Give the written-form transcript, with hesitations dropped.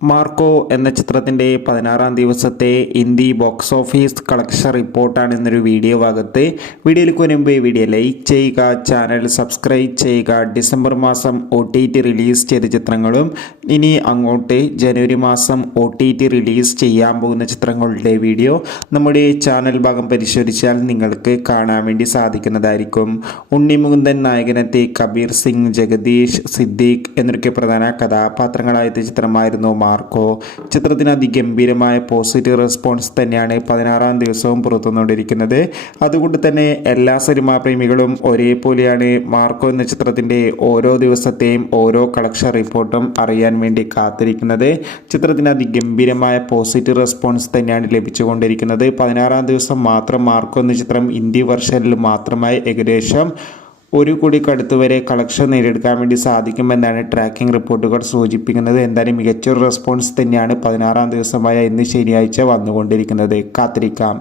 Marco എന്ന ചിത്രത്തിൻ്റെ 16-ാം ദിവസത്തെ ഹിന്ദി ബോക്സ് ഓഫീസ് കളക്ഷൻ റിപ്പോർട്ടാണ് ഇന്നൊരു വീഡിയോ ഭാഗത്ത്. വീഡിയോയിലേക്ക് മുൻപ് വീഡിയോ ലൈക്ക് ചെയ്യുക, ചാനൽ സബ്സ്ക്രൈബ് ചെയ്യുക. ഡിസംബർ മാസം OTT റിലീസ് ചെയ്ത ചിത്രങ്ങളും ഇനി അങ്ങോട്ട് ജനുവരി മാസം OTT റിലീസ് ചെയ്യാൻ പോകുന്ന ചിത്രങ്ങളുടെ വീഡിയോ നമ്മുടെ ചാനൽ ഭാഗം പരിശോധിച്ചാൽ നിങ്ങൾക്ക് കാണാൻ വേണ്ടി സാധിക്കുന്നതായിരിക്കും. ഉണ്ണി മുകുന്ദൻ നായകനെത്തി കബീർ സിംഗ്, ജഗദീഷ്, സിദ്ദീഖ് എന്നൊക്കെ പ്രധാന കഥാപാത്രങ്ങളായ ചിത്രമായിരുന്നു മാർക്കോ. ചിത്രത്തിന് അതിഗംഭീരമായ പോസിറ്റീവ് റെസ്പോൺസ് തന്നെയാണ് 16-ാം ദിവസവും പുറത്തുവന്നുകൊണ്ടിരിക്കുന്നത്. അതുകൊണ്ട് തന്നെ എല്ലാ സിനിമാ പ്രേമികളും ഒരേപോലെയാണ് മാർക്കോ എന്ന ചിത്രത്തിൻ്റെ ഓരോ ദിവസത്തെയും ഓരോ കളക്ഷൻ റിപ്പോർട്ടും അറിയാൻ വേണ്ടി കാത്തിരിക്കുന്നത്. ചിത്രത്തിന് അതിഗംഭീരമായ പോസിറ്റീവ് റെസ്പോൺസ് തന്നെയാണ് ലഭിച്ചുകൊണ്ടിരിക്കുന്നത്. 16-ാം ദിവസം മാത്രം മാർക്കോ എന്ന ചിത്രം ഹിന്ദി വെർഷനിൽ മാത്രമായി ഏകദേശം 1 കോടിക്കടുത്ത് വരെ കളക്ഷൻ നേടിയെടുക്കാൻ വേണ്ടി സാധിക്കുമെന്നാണ് ട്രാക്കിംഗ് റിപ്പോർട്ടുകൾ സൂചിപ്പിക്കുന്നത്. എന്തായാലും മികച്ചൊരു റെസ്പോൺസ് തന്നെയാണ് 16-ാം ദിവസമായ ഇന്ന് ശനിയാഴ്ച വന്നുകൊണ്ടിരിക്കുന്നത്. കാത്തിരിക്കാം.